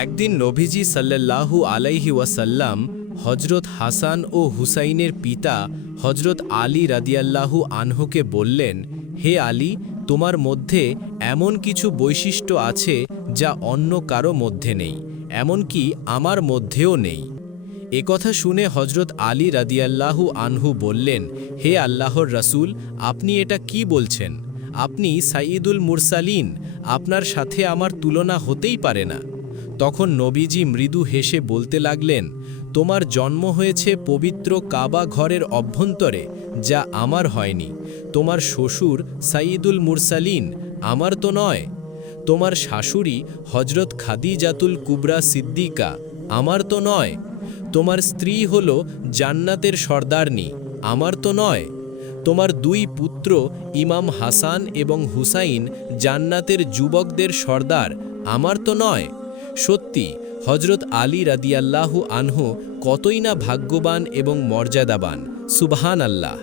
একদিন নবীজি সাল্লাল্লাহু আলাইহি ওয়াসাল্লাম হজরত হাসান ও হুসাইনের পিতা হজরত আলী রাদিয়াল্লাহু আনহুকে বললেন, হে আলী, তোমার মধ্যে এমন কিছু বৈশিষ্ট্য আছে যা অন্য কারো মধ্যে নেই, এমনকি আমার মধ্যেও নেই। একথা শুনে হজরত আলী রাদিয়াল্লাহু আনহু বললেন, হে আল্লাহর রাসূল, আপনি এটা কি বলছেন? আপনি সাইয়্যিদুল মুরসালিন, আপনার সাথে আমার তুলনা হতেই পারে না। তখন নবীজি মৃদু হেসে বলতে লাগলেন, তোমার জন্ম হয়েছে পবিত্র কাবা ঘরের অভ্যন্তরে, যা আমার হয়নি। তোমার শ্বশুর সাইয়্যিদুল মুরসালিন, আমার তো নয়। তোমার শাশুড়ি হজরত খাদিজাতুল কুবরা সিদ্দিকা, আমার তো নয়। তোমার স্ত্রী হল জান্নাতের সর্দারনী, আমার তো নয়। তোমার দুই পুত্র ইমাম হাসান এবং হুসাইন জান্নাতের যুবকদের সর্দার, আমার তো নয়। সত্যি হজরত আলী রাদিয়াল্লাহু আনহু কতই না ভাগ্যবান এবং মর্যাদাবান। সুবহান আল্লাহ।